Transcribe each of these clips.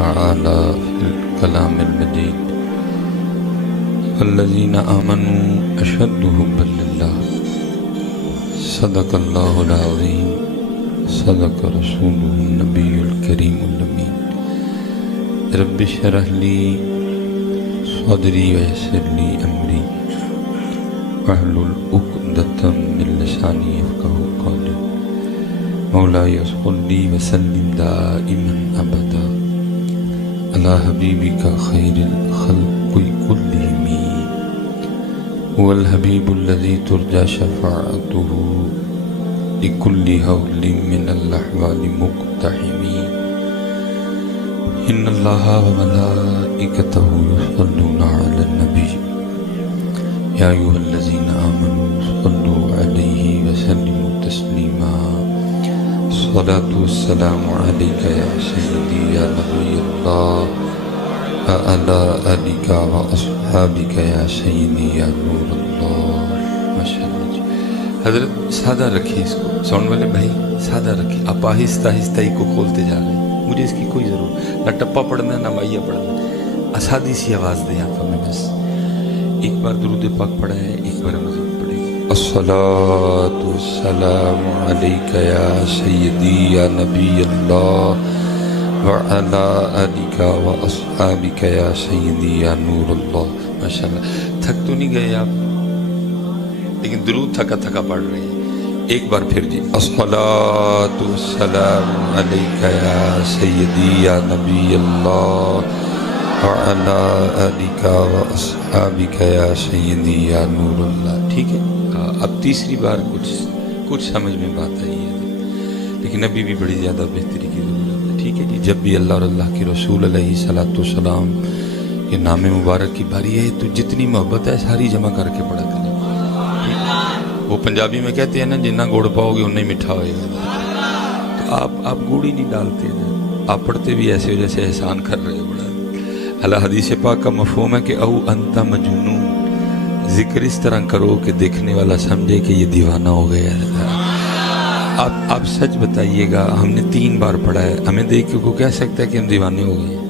تعالى في الكلام المجيد الذين آمنوا أشد حبا لله صدق الله العظيم صدق رسوله النبي الكريم الأمين رب اشرح لي صدري ويسر لي أمري واحلل عقدة من لساني يفقهوا قولي مولاي صل وسلم دائما أبدا على حبيبك خير الخلق كلهم هو الحبيب الذي ترجى شفاعته لكل هول من الأحوال مقتحم إن الله وملائكته يصلون على النبي يا أيها الذين آمنوا صلوا عليه وسلموا تسليما الصلاة والسلام عليك يا سيدي يا نبي الله وعلى آلك وأصحابك يا سيدي يا نور الله ماشاء اللہ جی حضرت سادہ رکھیے اس کو ساؤنڈ والے بھائی سادہ رکھیے آپ آہستہ آہستہ ہی کو کھولتے جا رہے ہیں مجھے اس کی کوئی ضرورت نہ ٹپا پڑھنا نہ مائیا پڑھنا اسادی سی آواز دیں آپ ہمیں بس ایک بار درود پاک پڑھا ہے ایک بار مذہب پڑھے الصلاۃ والسلام علیک یا سیدی یا نبی اللہ وعلی آلک واصحابک یا سیدی یا نور اللہ ماشاءاللہ تھک تو نہیں گئے آپ لیکن درود تھکا تھکا پڑھ رہے ہیں ایک بار پھر جی الصلاۃ والسلام علیک یا سیدی یا نبی اللہ وعلی آلک واصحابک یا سیدی یا نور اللہ ٹھیک ہے اب تیسری بار کچھ سمجھ میں بات آئی ہے لیکن ابھی بھی بڑی زیادہ بہتری کی ضرورت ہے ٹھیک ہے جی جب بھی اللہ اور اللہ کے رسول علیہ الصلوۃ والسلام کے نام مبارک کی باری ہے تو جتنی محبت ہے ساری جمع کر کے پڑھا کریں وہ پنجابی میں کہتے ہیں نا جنہ گوڑ پاؤ گے اتنا ہی میٹھا ہوئے گا تو آپ گوڑ ہی نہیں ڈالتے آپ پڑھتے بھی ایسے ہو جیسے احسان کر رہے ہو بڑا اللہ حدیث پاک کا مفہوم ہے کہ او انت مجنون ذکر اس طرح کرو کہ دیکھنے والا سمجھے کہ یہ دیوانہ ہو گیا ہے آپ سچ بتائیے گا ہم نے 3 بار پڑھا ہے ہمیں دیکھ کے کو کہہ سکتا ہے کہ ہم دیوانے ہو گئے ہیں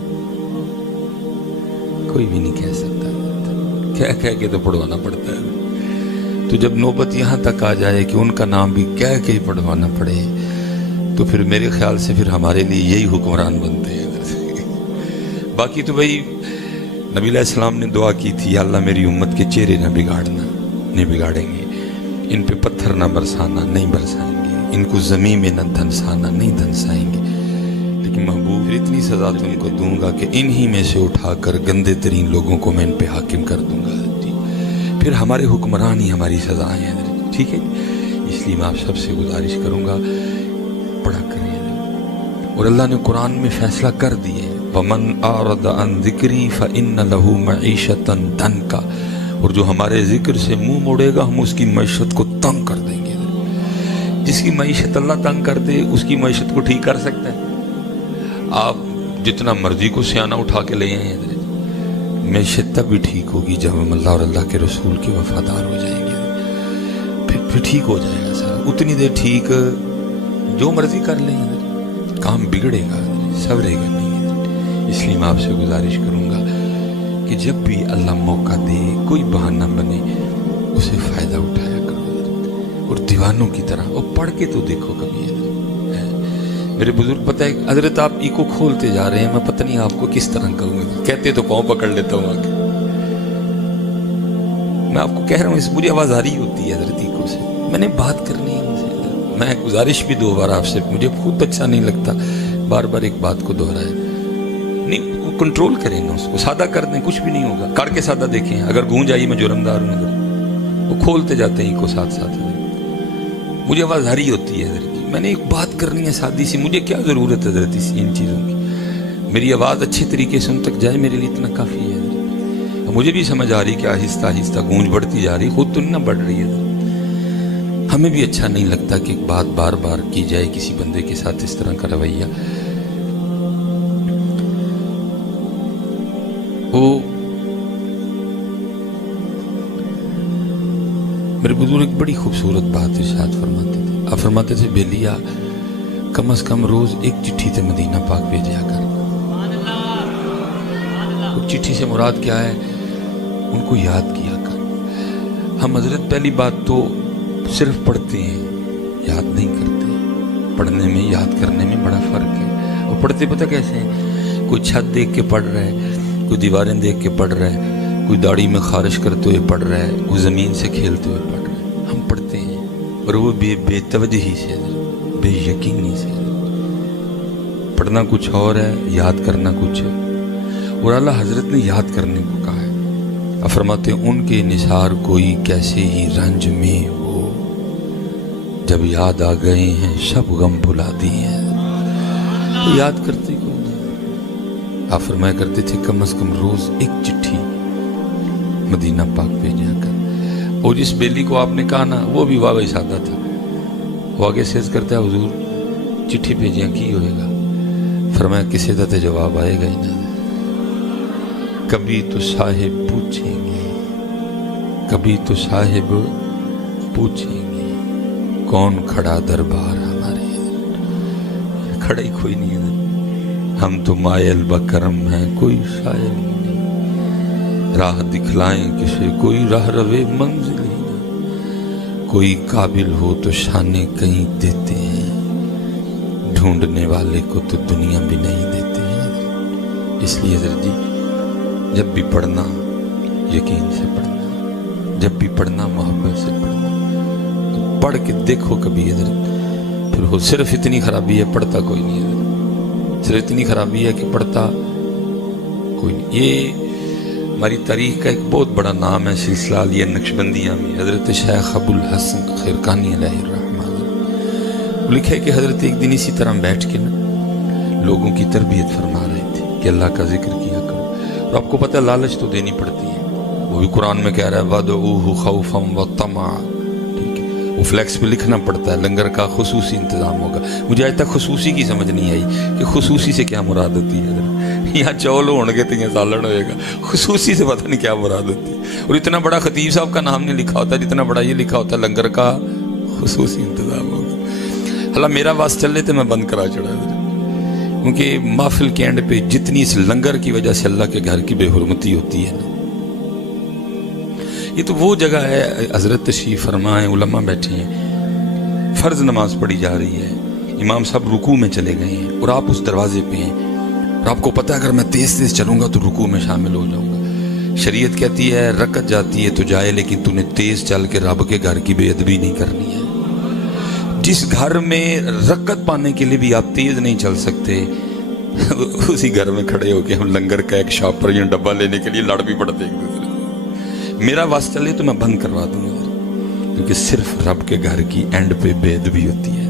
کوئی بھی نہیں کہہ سکتا کہہ کے تو پڑھوانا پڑتا ہے تو جب نوبت یہاں تک آ جائے کہ ان کا نام بھی کہہ کے پڑھوانا پڑے تو پھر میرے خیال سے پھر ہمارے لیے یہی حکمران بنتے ہیں باقی تو بھائی نبی علیہ السلام نے دعا کی تھی یا اللہ میری امت کے چہرے نہ بگاڑنا نہیں بگاڑیں گے ان پہ پتھر نہ برسانا نہیں برسائیں گے ان کو زمین میں نہ دھنسانا نہیں دھنسائیں گے لیکن محبوب پھر اتنی سزا تو ان کو دوں گا کہ انہی میں سے اٹھا کر گندے ترین لوگوں کو میں ان پہ حاکم کر دوں گا پھر ہمارے حکمران ہی ہماری سزائیں ہیں ٹھیک ہے اس لیے میں آپ سب سے گزارش کروں گا پڑھا کریں اور اللہ نے قرآن میں فیصلہ کر دیے وَمَنْ أَعْرَضَ عَنْ ذِكْرِي فَإِنَّ لَهُ مَعِيشَةً ضَنْكًا اور جو ہمارے ذکر سے منہ موڑے گا ہم اس کی معیشت کو تنگ کر دیں گے جس کی معیشت اللہ تنگ کر دے اس کی معیشت کو ٹھیک کر سکتا ہے آپ جتنا مرضی کو سیانہ اٹھا کے لے آئیں معیشت تب بھی ٹھیک ہوگی جب ہم اللہ اور اللہ کے رسول کے وفادار ہو جائیں گے پھر ٹھیک ہو جائے گا سر اتنی دیر ٹھیک جو مرضی کر لیں کام بگڑے گا سورے گا نہیں اس لیے میں آپ سے گزارش کروں گا کہ جب بھی اللہ موقع دے کوئی بہانہ بنے اسے فائدہ اٹھایا کرو اور دیوانوں کی طرح اور پڑھ کے تو دیکھو کبھی میرے بزرگ پتہ ہے حضرت آپ ایکو کھولتے جا رہے ہیں میں پتہ نہیں آپ کو کس طرح کہوں گا کہتے تو پاؤں پکڑ لیتا ہوں آگے میں آپ کو کہہ رہا ہوں اس مجھے آواز آ رہی ہوتی ہے حضرت ایکو سے میں نے بات کرنی ہے میں گزارش بھی 2 بار آپ سے مجھے خود اچھا نہیں لگتا بار بار ایک بات کو دہرائے نہیں کنٹرول کریں نا اس کو سادہ کر دیں کچھ بھی نہیں ہوگا کر کے سادہ دیکھیں اگر گونج آئی میں جرمدار ہوں اگر وہ کھولتے جاتے ہیں ایکو ساتھ ساتھ مجھے آواز آ رہی ہوتی ہے حضرت میں نے ایک بات کرنی ہے سادی سی مجھے کیا ضرورت ہے حضرت ان چیزوں کی میری آواز اچھے طریقے سے ان تک جائے میرے لیے اتنا کافی ہے مجھے بھی سمجھ آ رہی کہ آہستہ آہستہ گونج بڑھتی جا رہی خود تو نہیں نہ بڑھ رہی ہے ہمیں بھی اچھا نہیں لگتا کہ ایک بات بار بار کی جائے کسی بندے کے ساتھ اس طرح کا رویہ وہ میرے بزرگ ایک بڑی خوبصورت بات ارشاد فرماتے تھے آپ فرماتے تھے بیلیا کم از کم روز ایک چٹھی تے مدینہ پاک بھیجیا کر چٹھی سے مراد کیا ہے؟ ان کو یاد کیا کر۔ ہم حضرت پہلی بات تو صرف پڑھتے ہیں، یاد نہیں کرتے۔ پڑھنے میں یاد کرنے میں بڑا فرق ہے۔ اور پڑھتے پتہ کیسے ہیں؟ کوئی چھت دیکھ کے پڑھ رہا ہے، کوئی دیواریں دیکھ کے پڑھ رہا ہے، کوئی داڑھی میں خارش کرتے ہوئے پڑھ رہا ہے، کوئی زمین سے کھیلتے ہوئے پڑھ رہا ہے۔ ہم پڑھتے ہیں اور وہ بے توجہی سے، بے یقینی سے۔ پڑھنا کچھ اور ہے، یاد کرنا کچھ ہے۔ اور اللہ حضرت نے یاد کرنے کو کہا ہے۔ فرماتے ہیں ان کے نثار کوئی کیسے ہی رنج میں ہو، جب یاد آ گئے ہیں سب غم بھلا دیے ہیں۔ تو یاد کرتے کون نہیں؟ آپ فرمایا کرتے تھے کم از کم روز ایک چٹھی مدینہ پاک بھیجا کر۔ اور جس بیلی کو آپ نے کہا نا، وہ بھی واقعی سادہ تھا۔ وہ آگے سے عرض کرتا ہے حضور چٹھی بھیجیاں کی ہوئے گا؟ فرمایا کسی دا تے جواب آئے گا ہی نہ۔ کبھی تو صاحب پوچھیں گے، کبھی تو صاحب پوچھیں گے کون کھڑا دربار ہمارے؟ کھڑا ہی کوئی نہیں ہے۔ ہم تو مائل بکرم ہیں، کوئی شاعر نہیں۔ راہ دکھلائیں کسے، کوئی راہ روے منزل ہی نہیں۔ کوئی قابل ہو تو شانے کہیں دیتے ہیں، ڈھونڈنے والے کو تو دنیا بھی نہیں دیتے ہیں۔ اس لیے حضرت جی جب بھی پڑھنا یقین سے پڑھنا، جب بھی پڑھنا محبت سے پڑھنا۔ تو پڑھ کے دیکھو کبھی حضرت، پھر ہو صرف اتنی خرابی ہے پڑھتا کوئی نہیں حضرت، صرف اتنی خرابی ہے کہ پڑھتا کوئی نہیں۔ یہ ہماری تاریخ کا ایک بہت بڑا نام ہے سلسلہ علیہ نقشبندیہ میں حضرت شیخ ابو الحسن خرقانی علیہ الرحمہ لکھا ہے کہ حضرت ایک دن اسی طرح بیٹھ کے نا لوگوں کی تربیت فرما رہے تھے کہ اللہ کا ذکر کیا کرو۔ اور آپ کو پتہ ہے لالچ تو دینی پڑتی ہے، وہ بھی قرآن میں کہہ رہا ہے وَادْعُوهُ خَوْفًا وَطَمَعًا، ٹھیک ہے؟ وہ فلیکس پہ لکھنا پڑتا ہے لنگر کا خصوصی انتظام ہوگا۔ مجھے آج تک خصوصی کی سمجھ نہیں آئی کہ خصوصی سے کیا مراد ہوتی ہے۔ یہاں چول ہون گے تو یہاں سالن ہوئے گا، خصوصی سے پتہ نہیں کیا مراد ہوتی ہے۔ اور اتنا بڑا خطیب صاحب کا نام نہیں لکھا ہوتا جتنا بڑا یہ لکھا ہوتا ہے لنگر کا خصوصی انتظام ہوگا۔ اللہ میرا واس چلے تو میں بند کرا چڑھا ہے، کیونکہ محفل کے اینڈ پہ جتنی اس لنگر کی وجہ سے اللہ کے گھر کی بے حرمتی ہوتی ہے نا، یہ تو وہ جگہ ہے۔ حضرت تشریف فرمائیں، علماء بیٹھے ہیں، فرض نماز پڑھی جا رہی ہے، امام صاحب رکوع میں چلے گئے ہیں اور آپ اس دروازے پہ ہیں، اور آپ کو پتہ ہے اگر میں تیز تیز چلوں گا تو رکوع میں شامل ہو جاؤں گا۔ شریعت کہتی ہے رکعت جاتی ہے تو جائے، لیکن تو نے تیز چل کے رب کے گھر کی بے ادبی نہیں کرنی ہے۔ جس گھر میں رکعت پانے کے لیے بھی آپ تیز نہیں چل سکتے، اسی گھر میں کھڑے ہو کے ہم لنگر کا ایک شاپ پر یا ڈبہ لینے کے لیے لڑ بھی پڑتے ایک دوسرے سے۔ میرا واس چلے تو میں بند کروا دوں گا، کیونکہ صرف رب کے گھر کی اینڈ پہ بے ادبی ہوتی ہے۔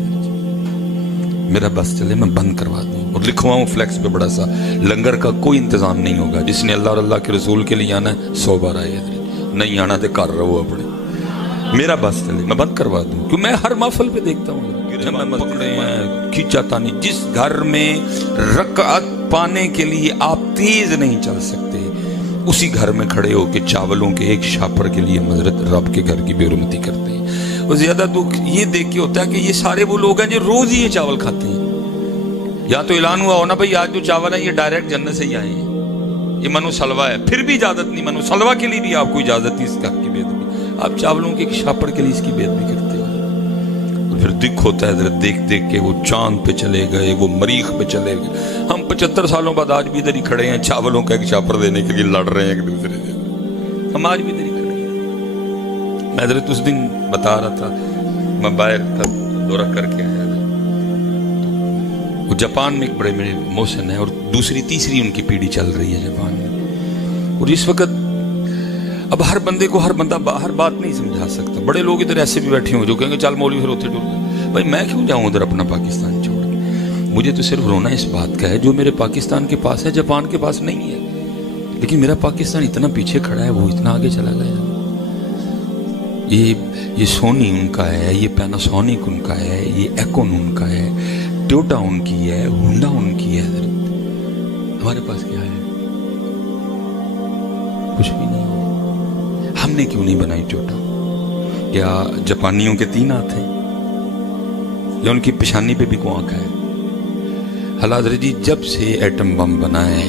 میرا بس چلے میں بند کروا دوں اور لکھواؤں فلیکس پہ بڑا سا لنگر کا کوئی انتظام نہیں ہوگا، جس نے اللہ اور اللہ کے رسول کے لیے آنا ہے 100 بار آئے، نہیں آنا تو کر رہو اپنے۔ میرا بس چلے میں بند کروا دوں، کیوں میں ہر محفل پہ دیکھتا ہوں پکڑے ہیں کھینچا تانی۔ جس گھر میں رکعت پانے کے لیے آپ تیز نہیں چل سکتے، اسی گھر میں کھڑے ہو کے چاولوں کے ایک شاپر کے لیے مذرت رب کے گھر کی بے حرمتی کرتے ہیں۔ اور زیادہ دکھ یہ دیکھ کے ہوتا ہے کہ یہ سارے وہ لوگ ہیں جو روز ہی یہ چاول کھاتے ہیں۔ یا تو اعلان ہوا ہونا بھائی آج جو چاول ہے یہ ڈائریکٹ جنت سے ہی آئے ہیں، یہ منو سلوا ہے، پھر بھی اجازت نہیں، منو سلوا کے لیے بھی آپ کو اجازت نہیں اس گھر کی بے ادبی۔ آپ چاولوں کے ایک شاپر کے لیے اس کی بے ادبی کرتے ہیں، اور پھر دکھ ہوتا ہے حضرت دیکھ دیکھ کے وہ چاند پہ چلے گئے، وہ مریخ پہ چلے گئے۔ ہم 75 سالوں بعد آج بھی ادھر ہی کھڑے ہیں، چاولوں کا ایک شاپر دینے کے لیے لڑ رہے ہیں ایک دوسرے سے۔ ہم آج بھی ادھر ہی کھڑے ہیں۔ میں حضرت اس دن بتا رہا تھا، میں باہر کا دورہ کر کے آیا تھا، وہ جاپان میں ایک بڑے میرے موسن ہے، اور دوسری تیسری ان کی پیڑھی چل رہی ہے جاپان میں۔ اور اس وقت اب ہر بندے کو ہر بندہ ہر بات نہیں سمجھا سکتا۔ بڑے لوگ ادھر ایسے بھی بیٹھے ہوں جو کہیں گے چل مولوی پھر ہوتے ڈر گئے، بھائی میں کیوں جاؤں ادھر اپنا پاکستان چھوڑ کے؟ مجھے تو صرف رونا اس بات کا ہے جو میرے پاکستان کے پاس ہے جاپان کے پاس نہیں ہے، لیکن میرا پاکستان اتنا پیچھے کھڑا ہے، وہ اتنا آگے چلا گیا۔ یہ سونی ان کا ہے، یہ پیناسونک ان کا ہے، یہ ایکون ان کا ہے، ٹویوٹا ان کی ہے، ہونڈا ان کی ہے۔ ہمارے پاس کیا ہے؟ کچھ بھی نہیں۔ ہم نے کیوں نہیں بنائی ٹویوٹا؟ کیا جاپانیوں کے 3 ہاتھ ہیں یا ان کی پیشانی پہ بھی کوئی آنکھ ہے؟ حضرت جی جب سے ایٹم بم بنا ہے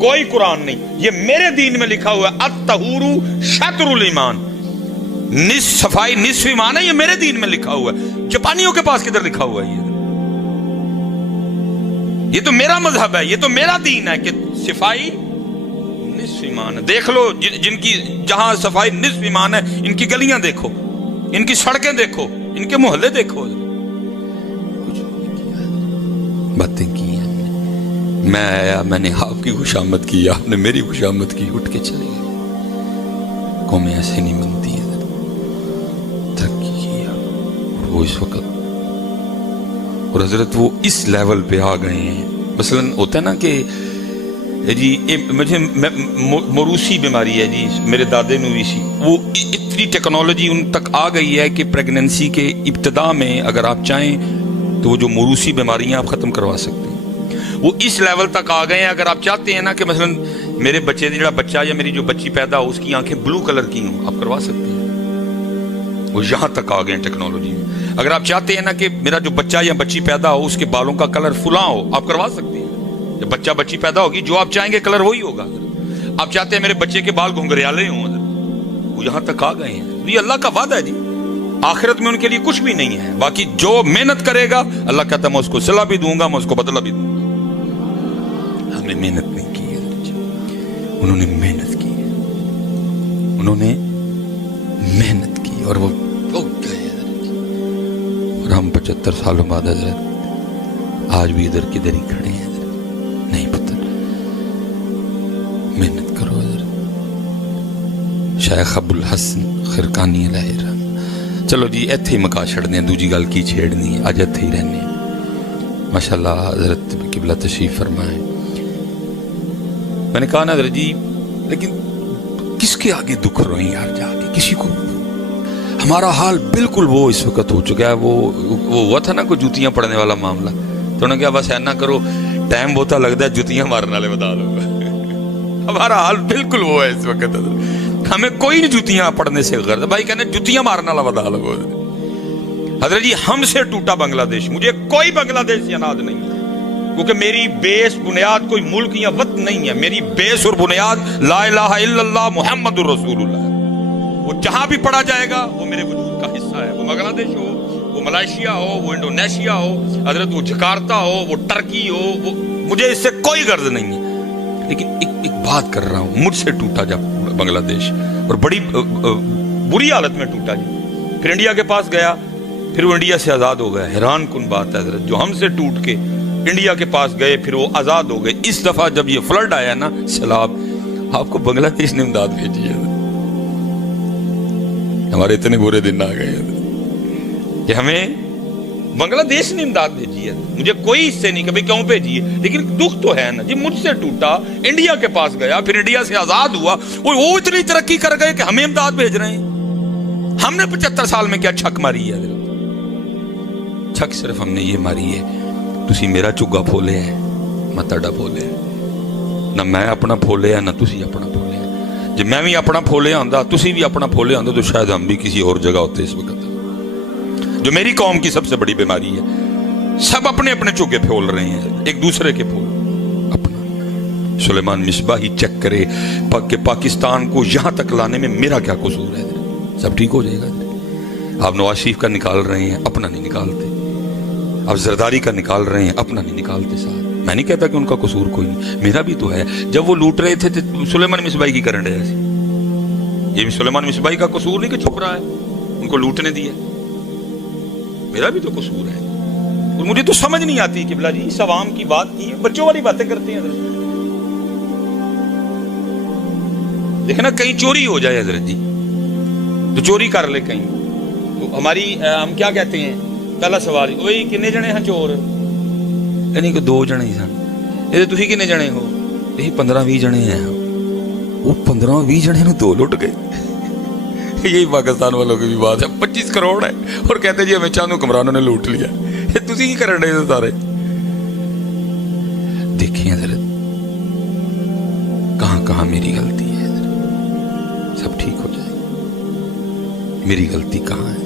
کوئی قرآن نہیں. یہ میرے دین میں لکھا ہوا ہے الطہور شطر الایمان، صفائی نصف ایمان ہے. یہ میرے دین میں لکھا ہوا ہے. جاپانیوں کے پاس کدھر لکھا ہوا ہے؟ یہ تو میرا مذہب ہے، یہ تو میرا دین ہے کہ صفائی نصف ایمان ہے. دیکھ لو جن کی جہاں صفائی نصف ایمان ہے، ان کی گلیاں دیکھو، ان کی سڑکیں دیکھو، ان کے محلے دیکھو. کچھ نہیں کیا، باتیں کی ہیں. میں آیا، میں نے آپ کی خوشامد کی، آپ نے میری خوشامد کی، اٹھ کے چلے گئے. قومیں ایسے نہیں بنتی ہیں. ترقی کیا اور وہ اس وقت، اور حضرت وہ اس لیول پہ آ گئے ہیں. مثلا ہوتا ہے نا کہ جی مجھے موروثی بیماری ہے جی، میرے دادے نو بھی سی. وہ اتنی ٹیکنالوجی ان تک آ گئی ہے کہ پریگننسی کے ابتدا میں اگر آپ چاہیں تو وہ جو موروثی بیماریاں آپ ختم کروا سکتے ہیں. وہ اس لیول تک آ گئے ہیں. اگر آپ چاہتے ہیں نا کہ مثلا میرے بچے جڑا بچہ یا میری جو بچی پیدا ہو اس کی آنکھیں بلو کلر کی ہوں، آپ کروا سکتے ہیں. وہ یہاں تک آ گئے ہیں ٹیکنالوجی میں. اگر آپ چاہتے ہیں نا کہ میرا جو بچہ یا بچی پیدا ہو اس کے بالوں کا کلر فلاں ہو، آپ کروا سکتے ہیں. جب بچہ بچی پیدا ہوگی جو آپ چاہیں گے کلر وہی ہوگا. آپ چاہتے ہیں میرے بچے کے بال گھنگریالے ہوں، وہ یہاں تک آ گئے ہیں. یہ اللہ کا وعدہ ہے جی. آخرت میں ان کے لیے کچھ بھی نہیں ہے. باقی جو محنت کرے گا اللہ کہتا ہے میں اس کو صلہ بھی دوں گا، میں اس کو بدلہ بھی دوں گا. ہم نے محنت نہیں کی ہے، انہوں نے محنت کی ہے. انہوں نے محنت کی اور وہ گئے. اور ہم 75 سالوں بعد حضرت آج بھی ادھر کدھر ہی کھڑے ہیں. نہیں پتہ، محنت کرو حضرت. شیخ ابو الحسن خرقانی علیہ الرحمہ. چلو جی ایتھے ہی مکا چھڑ دیں، دوجی گل کی چھیڑنی ہے. آج ایتھے ہی رہنے ہیں. ماشاءاللہ حضرت قبلہ تشریف فرمائیں. میں نے کہا نا حضرت جی لیکن کس کے آگے دکھ روئیں یار جا کے؟ کسی کو ہمارا حال بالکل وہ اس وقت ہو چکا ہے. وہ ہوا تھا نا کوئی جوتیاں پڑنے والا معاملہ، تو انہوں نے کہا بس اینا کرو، ٹائم بہتا لگتا ہے جوتیاں مارنے والے بتا دو. ہمارا حال بالکل وہ ہے اس وقت. ہمیں کوئی نہیں جوتیاں پڑھنے سے غرض. بھائی کہنے جوتیاں مارنے والا بتا دو. حضرت جی ہم سے ٹوٹا بنگلہ دیش. مجھے کوئی بنگلہ دیش سے اناد نہیں ہے، کیونکہ میری بیس بنیاد کوئی ملک یا وطن نہیں ہے. میری بیس اور بنیاد لا الہ الا اللہ محمد الرسول اللہ ہے. وہ جہاں بھی پڑھا جائے گا وہ میرے وجود کا حصہ ہے. وہ بنگلہ دیش ہو، وہ ملائیشیا ہو، وہ انڈونیشیا ہو، حضرت وہ جکارتا ہو، وہ ٹرکی ہو، وہ مجھے اس سے کوئی غرض نہیں ہے. لیکن ایک بات کر رہا ہوں، مجھ سے ٹوٹا جب بنگلہ دیش، اور بڑی بری حالت میں ٹوٹا جی. پھر انڈیا کے پاس گیا، پھر وہ انڈیا سے آزاد ہو گیا. حیران کن بات ہے حضرت، جو ہم سے ٹوٹ کے انڈیا کے پاس گئے پھر وہ آزاد ہو گئے. اس دفعہ جب یہ فلڈ آیا نا، سیلاب، آپ کو بنگلہ دیش نے امداد بھیجی ہے. ہمارے اتنے برے دن آ گئے کہ ہمیں بنگلہ دیش نے امداد بھیجی ہے. مجھے کوئی اس سے نہیں کبھی کیوں بھیجی ہے، لیکن دکھ تو ہے نا جی. مجھ سے ٹوٹا، انڈیا کے پاس گیا، پھر انڈیا سے آزاد ہوا، وہ اتنی ترقی کر گئے کہ ہمیں امداد بھیج رہے ہیں. ہم نے 75 سال میں کیا چھک ماری ہے؟ چھک صرف ہم نے یہ ماری ہے تسی میرا چگا پھولے ہے، میں تڑا پھولے. نہ میں اپنا پھولے ہے، نہ تسی اپنا پھولے. جب میں بھی اپنا پھولے آندا، تسی بھی اپنا پھولے آندا، تو شاید ہم بھی کسی اور جگہ ہوتے اس وقت. جو میری قوم کی سب سے بڑی بیماری ہے، سب اپنے اپنے چوگے پھول رہے ہیں، ایک دوسرے کے پھول اپنا. سلیمان مصباحی چیک کرے کہ پاکستان کو یہاں تک لانے میں میرا کیا قصور ہے. سب ٹھیک ہو جائے گا. آپ نواز شریف کا نکال رہے ہیں، اپنا نہیں نکالتے. آپ زرداری کا نکال رہے ہیں، اپنا نہیں نکالتے. ساتھ میں نہیں کہتا کہ ان کا قصور کوئی نہیں، میرا بھی تو ہے. جب وہ لوٹ رہے تھے تو سلیمان مصباحی کی کرن رہے ہیں. یہ بھی سلیمان مصباحی کا قصور نہیں کہ چھپ رہا ہے، ان کو لوٹنے دیا. میرا بھی تو قصور ہے. اور مجھے تو سمجھ نہیں آتی کہ بلا جی اس عوام کی بات کی ہے، بچوں والی باتیں کرتے ہیں حضرت. دیکھنا کہیں چوری ہو جائے حضرت جی، تو چوری کر لے کہیں، تو ہماری ہم کیا کہتے ہیں پہلا سوال وہی کنے جنے ہیں چور؟ یعنی کہ 2 جنے ہی سن. یہ تھی کنے جنے ہو؟ یہی 15-20 جنے ہیں. وہ 15-20 جنے نے 2 لٹ گئے. یہی پاکستان والوں کی بھی بات ہے. 25 کروڑ ہے اور کہتے جی ہمیں چاند حکمرانوں نے لوٹ لیا. یہ تھی کر رہے ہیں سارے. دیکھیں حضرت کہاں کہاں میری غلطی ہے. سب ٹھیک ہو جائے گا. میری غلطی کہاں ہے؟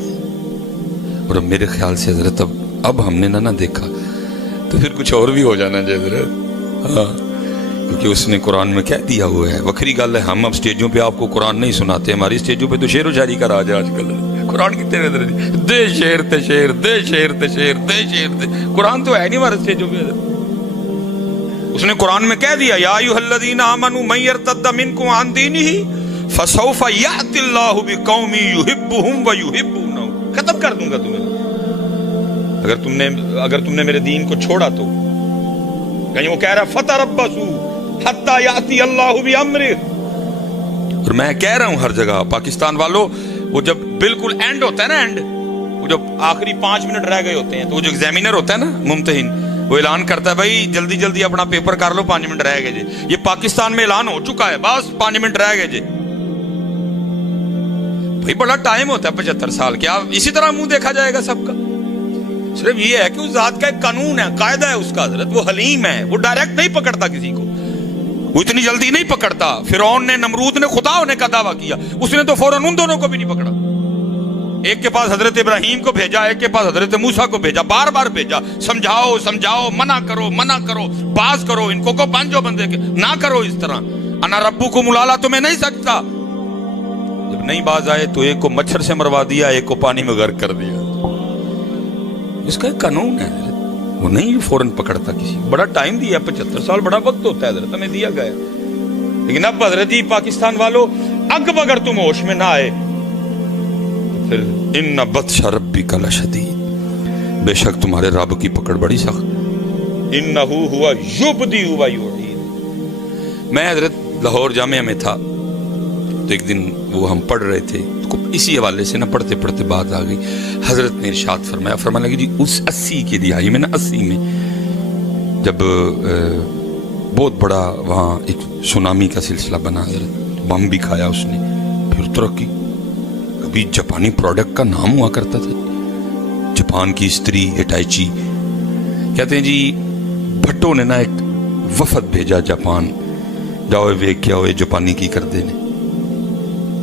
اور اب میرے خیال سے حضرت اب ہم نے نہ دیکھا تو پھر کچھ اور بھی ہو جانا چاہیے حضرت. ہاں کیونکہ اس نے قرآن میں کہہ دیا ہوا ہے. وکری گل ہے ہم اب اسٹیجوں پہ آپ کو قرآن نہیں سناتے, ہماری اسٹیجوں پہ تو شعر و شاعری کا راج ہے آج کل. قرآن کی تیرے دے شعر تے شعر, دے شعر تے شعر, دے شعر تے قرآن تو ہے نہیں ہمارے اسٹیجوں پہ. اس نے قرآن میں کہہ دیا یا ایھا الذین آمنوا من یرتد منکم عن دینہ فسوف یأتی اللہ بقوم یحبهم ویحبونہ. ختم کر دوں گا تمہیں اگر تم نے میرے دین کو چھوڑا تو. کہیں وہ کہہ رہا فتربصوا حتی یأتی اللہ بامرہ. اور میں کہہ رہا ہوں ہر جگہ پاکستان والوں, وہ جب بالکل اینڈ ہوتا ہے نا, اینڈ وہ جب آخری 5 منٹ رہ گئے ہوتے ہیں تو وہ جو ایگزامینر ہوتا ہے نا, ممتحن, وہ اعلان کرتا ہے بھائی جلدی جلدی اپنا پیپر کر لو, 5 منٹ رہ گئے جی. یہ پاکستان میں اعلان ہو چکا ہے, بس 5 منٹ رہ گئے جی. بھائی بڑا ٹائم ہوتا ہے 75 سال, کیا اسی طرح منہ دیکھا جائے گا سب کا؟ صرف یہ ہے کہ اس ذات کا ایک قانون ہے, قاعدہ ہے اس کا حضرت. وہ حلیم ہے, وہ ڈائریکٹ نہیں پکڑتا کسی کو, وہ اتنی جلدی نہیں پکڑتا. فرعون نے, نمرود نے خدا ہونے کا دعویٰ کیا, اس نے تو فوراً ان دونوں کو بھی نہیں پکڑا. ایک کے پاس حضرت ابراہیم کو بھیجا, ایک کے پاس حضرت موسیٰ کو بھیجا, بار بار بھیجا, سمجھاؤ سمجھاؤ, منع کرو, باز کرو, ان کو بانجو بندے کے نہ کرو اس طرح. انا ربکم الاعلی تمہیں نہیں سکتا. جب نہیں باز آئے تو ایک کو مچھر سے مروا دیا, ایک کو پانی میں غرق کر دیا. اس کا ایک قانون ہے, وہ نہیں فوراً پکڑتا کسی. بڑا ٹائم دیا, 75 سال بڑا وقت ہوتا ہے حضرت, ہمیں دیا گیا. لیکن اب حضرت جی پاکستان والوں, اب اگر تم ہوش میں نہ آئے پھر ان بطش ربک لشدید, بے شک تمہارے رب کی پکڑ بڑی سخت. انہ ہوا یبدی و یعید. میں حضرت لاہور جامعہ میں تھا تو ایک دن وہ ہم پڑھ رہے تھے, اسی حوالے سے نہ پڑھتے پڑھتے بات آ گئی. حضرت نے ارشاد فرمایا, فرمانے لگے جی اس 80 کی دہائی میں نا, 80 میں جب بہت بڑا وہاں ایک سونامی کا سلسلہ بنا, حضرت بم بھی کھایا اس نے, پھر ترقی. کبھی جاپانی پروڈکٹ کا نام ہوا کرتا تھا, جاپان کی استری ہٹائچی. کہتے ہیں جی بھٹو نے نا ایک وفد بھیجا جاپان, جاؤ وے کیا ہوئے جاپانی کی کر دینے,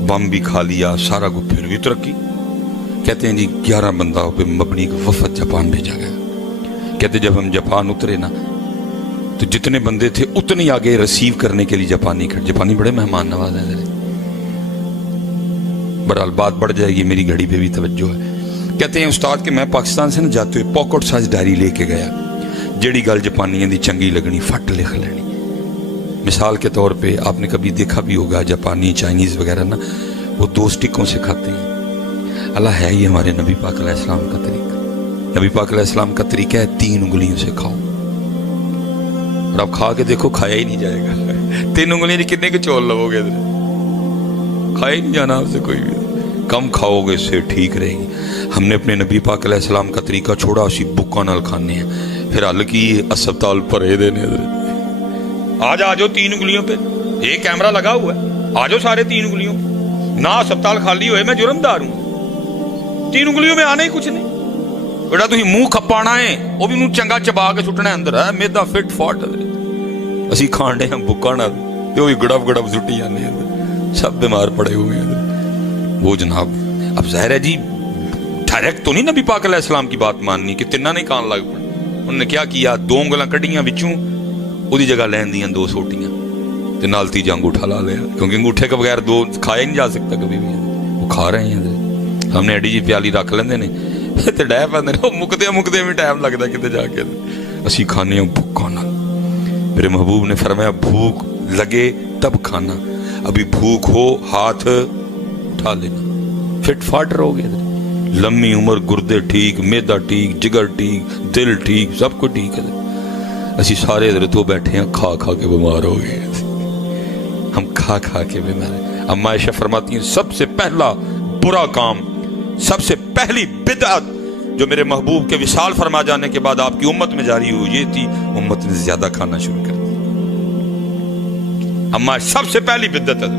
بم بھی کھا لیا سارا کو, پھر بھی ترقی. کہتے ہیں جی 11 بندہ پہ مبنی کا وفد جاپان بھیجا گیا. کہتے جب ہم جاپان اترے نا تو جتنے بندے تھے اتنے آگے ریسیو کرنے کے لیے جاپانی کھڑے. جاپانی بڑے مہمان نواز ہیں. بہرحال بات بڑھ جائے گی, میری گھڑی پہ بھی توجہ ہے. کہتے ہیں استاد کہ میں پاکستان سے نہ جاتے ہوئے پاکٹ سائز ڈائری لے کے گیا, جیڑی گل جاپانیاں دی چنگی لگنی فٹ لکھ لینی. مثال کے طور پہ آپ نے کبھی دیکھا بھی ہوگا جاپانی چائنیز وغیرہ نا, وہ 2 سٹکوں سے کھاتے ہیں. اللہ ہے یہ ہمارے نبی پاک علیہ السلام کا طریقہ. نبی پاک علیہ السلام کا طریقہ ہے 3 انگلیوں سے کھاؤ, اور آپ کھا کے دیکھو کھایا ہی نہیں جائے گا. 3 انگلیاں کتنے کے چول لو گے, کھایا ہی نہیں جانا آپ سے کوئی بھی. کم کھاؤ گے اس سے ٹھیک رہے گی. ہم نے اپنے نبی پاک علیہ السلام کا طریقہ چھوڑا, اسی بکا نال کھانے ہیں, پھر حل کی اسپتال پرے دینے. آج آ جاؤ 3 انگلیوں پہ, ایک کیمرہ لگا ہوا ہے, آ جاؤ سارے 3 انگلیوں نہ اسپتال خالی ہوئے, میں جرم دار ہوں. 3 انگلیوں میں آنا ہی کچھ نہیں. بیٹا تھی منہ کھپانا ہے, وہ بھی منہ چنگا چبا کے سٹنا ہے اندر ہے, میدا فٹ فاٹ اسی کھان ڈے ہم بکا نہ وہ گڑب گڑب سٹی جانے اندر, سب بیمار پڑے ہوئے ہیں. وہ جناب اب ظاہر ہے جی ڈائریکٹ تو نہیں نبی پاک علیہ السلام کی بات ماننی کہ تنہ نہیں کان لگ پڑے. انہوں نے کیا کیا, 2 انگلاں کڈیاں وچوں, وہ دی جگہ لین دیاں 2 سوٹیاں تے نال تیجا انگوٹھا لا لیا, کیونکہ انگوٹھے کے بغیر 2 کھایا نہیں جا سکتا کبھی بھی. وہ کھا رہے ہیں, ہم نے ایڈی جی پیالی رکھ لیندے نے تے ڈے پاندے نے, مکدے میں ٹائم لگدا کتے جا کے. اسی کھانے بھوکا نال. میرے محبوب نے فرمایا بھوک لگے تب کھانا, ابھی بھوک ہو ہاتھ اٹھا لینا, فٹ فاٹ رہو گے. لمبی عمر, گردے ٹھیک, میدا ٹھیک, جگر ٹھیک, دل ٹھیک, سب کو ٹھیک ہے. اسی سارے حضرت وہ بیٹھے ہیں کھا کھا کے بیمار ہو گئے. ہم کھا کھا کے بیمار ہیں. اما عائشہ فرماتی ہیں سب سے پہلا برا کام, سب سے پہلی بدعت جو میرے محبوب کے وصال فرما جانے کے بعد آپ کی امت میں جاری ہوئی, یہ تھی امت نے زیادہ کھانا شروع کر دیا. اما سب سے پہلی بدعت ہے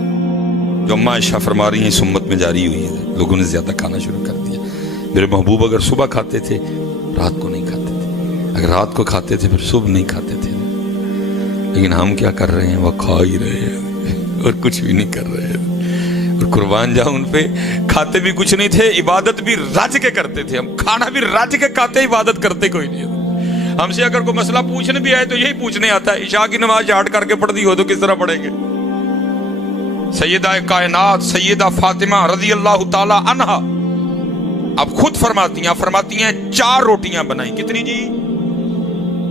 جو اما عائشہ فرما رہی ہیں اس امت میں جاری ہوئی ہے, لوگوں نے زیادہ کھانا شروع کر دیا. میرے محبوب اگر صبح کھاتے تھے رات کو نہیں کھاتے تھے, اگر رات کو کھاتے تھے پھر صبح نہیں کھاتے تھے. لیکن ہم کیا کر رہے ہیں, وہ کھا ہی رہے ہیں اور کچھ بھی نہیں کر رہے ہیں. اور قربان جاؤں ان پہ, کھاتے بھی کچھ نہیں تھے, عبادت بھی رج کے کرتے تھے. ہم کھانا بھی رج کے کھاتے, عبادت کرتے کوئی نہیں. ہم سے اگر کوئی مسئلہ پوچھنے بھی آئے تو یہی پوچھنے آتا ہے عشاء کی نماز چاٹ کر کے پڑھ دی ہو تو کس طرح پڑھیں گے؟ سیدہ کائنات سیدہ فاطمہ رضی اللہ تعالی عنہا اب خود فرماتی ہیں 4 روٹیاں بنائیں. کتنی جی؟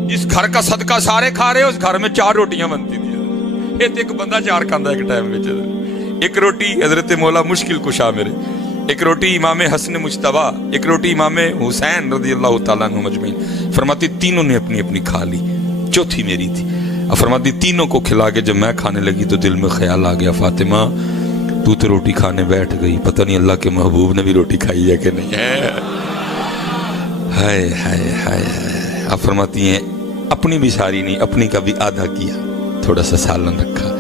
جس گھر کا صدقہ سارے کھا رہے اس گھر میں 4 روٹیاں بنتی تھی. ایک بندہ 4 کھاندہ ایک ٹائم میں. ایک روٹی حضرت مولا مشکل کشا میرے، ایک روٹی امام حسن مجتبیٰ، ایک روٹی امام حسین رضی اللہ تعالیٰ عنہ مجمعین. فرماتی تینوں نے اپنی اپنی کھا لی، چوتھی میری تھی. اب فرماتی تینوں کو کھلا کے جب میں کھانے لگی تو دل میں خیال آ گیا فاطمہ تو روٹی کھانے بیٹھ گئی، پتہ نہیں اللہ کے محبوب نے بھی روٹی کھائی ہے کہ نہیں ہے. ہائے ہائے ہائے. اب فرماتی ہیں اپنی بھی ساری نہیں، اپنی کا بھی آدھا کیا، تھوڑا سا سالن رکھا،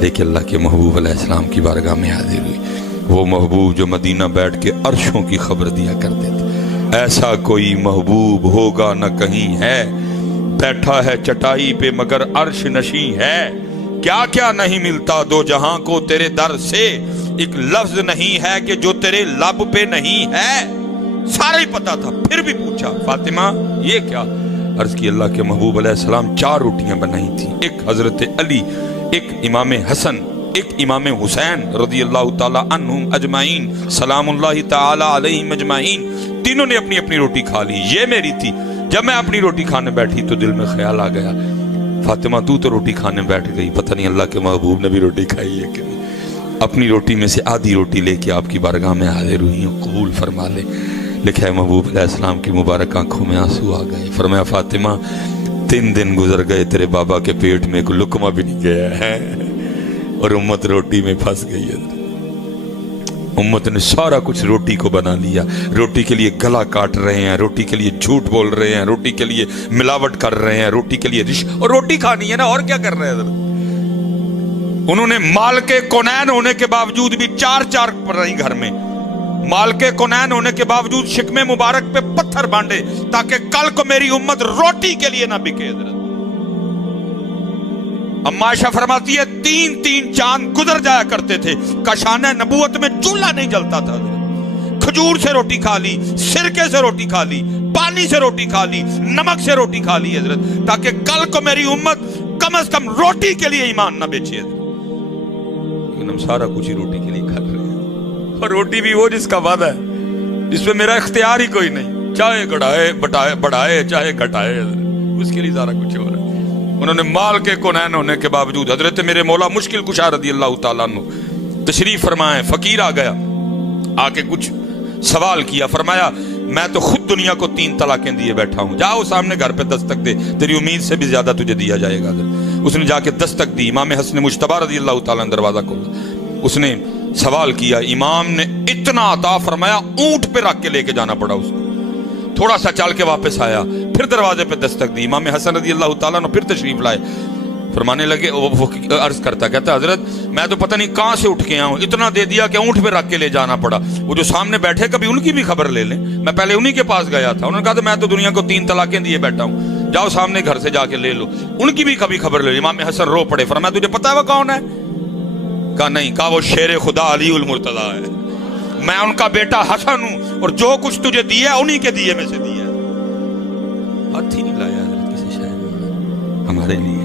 لیکن اللہ کے محبوب علیہ السلام کی بارگاہ میں حاضر ہوئی. وہ محبوب جو مدینہ بیٹھ کے عرشوں کی خبر دیا کرتے تھے. ایسا کوئی محبوب ہوگا نہ کہیں ہے، بیٹھا ہے چٹائی پہ مگر عرش نشیں ہے. کیا کیا نہیں ملتا دو جہاں کو تیرے در سے، ایک لفظ نہیں ہے کہ جو تیرے لب پہ نہیں ہے. سارا ہی پتا تھا، پھر بھی پوچھا فاطمہ یہ کیا؟ عرض کی اللہ کے محبوب علیہ السلام 4 روٹیاں بنائی تھیں، ایک حضرت علی، ایک امام حسن، ایک امام حسین رضی اللہ تعالیٰ عنہم اجمعین سلام اللہ تعالیٰ علیہم اجمعین. تینوں نے اپنی اپنی روٹی کھا لی، یہ میری تھی. جب میں اپنی روٹی کھانے بیٹھی تو دل میں خیال آ گیا فاطمہ تو روٹی کھانے بیٹھ گئی، پتہ نہیں اللہ کے محبوب نے بھی روٹی کھائی ہے کہ نہیں. اپنی روٹی میں سے آدھی روٹی لے کے آپ کی بارگاہ میں حاضر ہوئی ہوں، قبول فرما لے. لکھا ہے محبوب علیہ السلام کی مبارک آنکھوں میں آنسو آ گئے. فرمایا فاطمہ 3 دن گزر گئے تیرے بابا کے پیٹ میں کوئی لقمہ بھی نہیں گیا ہے اور امت روٹی میں پھنس گئی ہے. امت نے سارا کچھ روٹی کو بنا لیا، روٹی کے لیے گلا کاٹ رہے ہیں، روٹی کے لیے جھوٹ بول رہے ہیں، روٹی کے لیے ملاوٹ کر رہے ہیں، روٹی کے لیے اور روٹی کھانی ہے نا، اور کیا کر رہے ہیں حضرت. انہوں نے مال کے کونین ہونے کے باوجود بھی 4 پڑھ رہی گھر میں، مال کے کونین ہونے کے باوجود شکم مبارک پہ پتھر بانڈے تاکہ کل کو میری امت روٹی کے لیے نہ بکے. حضرت اما عائشہ فرماتی ہے 3 چاند گزر جایا کرتے تھے، کاشانہ نبوت میں چولہا نہیں جلتا تھا. کھجور سے روٹی کھا لی، سرکے سے روٹی کھا لی، پانی سے روٹی کھا لی، نمک سے روٹی کھا لی حضرت، تاکہ کل کو میری امت کم از کم روٹی کے لیے ایمان نہ بیچے. لیکن ہم سارا کچھ ہی روٹی کے لیے کھا رہے ہیں، اور روٹی بھی وہ جس کا وعدہ ہے، جس پہ میرا اختیار ہی کوئی نہیں، چاہے بڑھائے چاہے گھٹائے، اس کے لیے سارا کچھ ہو رہا ہے. انہوں نے مال کے کونین ہونے کے باوجود حضرت میرے مولا مشکل کشا رضی اللہ تعالیٰ عنہ تشریف فرمائے. فقیر آ گیا، آ کے کچھ سوال کیا. فرمایا میں تو خود دنیا کو 3 طلاقیں دیے بیٹھا ہوں، جاؤ سامنے گھر پہ دستک دے، تیری امید سے بھی زیادہ تجھے دیا جائے گا. اس نے جا کے دستک دی، امام حسن مجتبیٰ رضی اللہ تعالیٰ عنہ دروازہ کھولا. اس نے سوال کیا، امام نے اتنا عطا فرمایا اونٹ پہ رکھ کے لے کے جانا پڑا اس کو. تھوڑا سا چل کے واپس آیا، پھر دروازے پہ دستک دی. امام حسن رضی اللہ تعالیٰ عنہ پھر تشریف لائے. فرمانے لگے، وہ عرض کرتا کہتا حضرت میں تو پتہ نہیں کہاں سے اٹھ کے آؤں، اتنا دے دیا کہ اونٹ پہ رکھ کے لے جانا پڑا. وہ جو سامنے بیٹھے کبھی ان کی بھی خبر لے لیں، میں پہلے انہی کے پاس گیا تھا. انہوں نے کہا تو میں تو دنیا کو 3 طلاقیں دیے بیٹھا ہوں، جاؤ سامنے گھر سے جا کے لے لو، ان کی بھی کبھی خبر لے لو. امام حسن رو پڑے. فرمایا تجھے پتا ہے وہ کون ہے؟ کہا نہیں. کہا وہ شیر خدا علی المرتضیٰ ہے، میں ان کا بیٹا حسن ہوں، اور جو کچھ تجھے دیا انہی کے دیے میں سے دیا. ہاتھ ہی نہیں لایا حضرت کسی شاعر نے ہمارے لیے.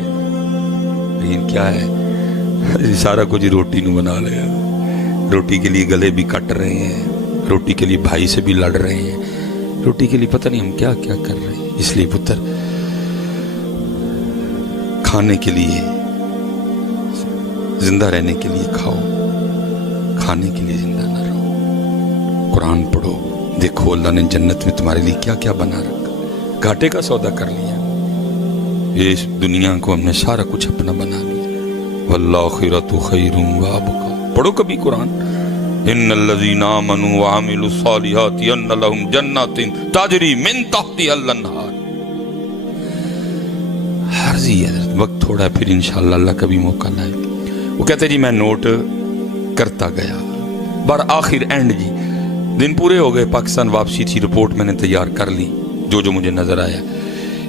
لیکن کیا ہے، سارا کچھ روٹی نو بنا لیا. روٹی کے لیے گلے بھی کٹ رہے ہیں، روٹی کے لیے بھائی سے بھی لڑ رہے ہیں، روٹی کے لیے پتہ نہیں ہم کیا کیا کر رہے ہیں. اس لیے پتر کھانے کے لیے، زندہ رہنے کے لیے کھاؤ، کھانے کے لیے زندہ نہ رہو. قرآن پڑھو، دیکھو اللہ نے جنت میں تمہارے لیے کیا کیا بنا رکھا. گھاٹے کا سودا کر لیا، اس دنیا کو ہم نے سارا کچھ اپنا بنا لیا. والآخرۃ خیر وابقیٰ. پڑھو کبھی قرآن. ان الذین آمنوا وعملوا الصالحات ان لهم جنات تجری من تحتها الانہار. عرضی حضرت وقت تھوڑا ہے، پھر انشاءاللہ اللہ کبھی موقع لائے. وہ کہتے جی میں نوٹ کرتا گیا، بار آخر اینڈ جی دن پورے ہو گئے، پاکستان واپسی تھی، رپورٹ میں نے تیار کر لی جو مجھے نظر آیا.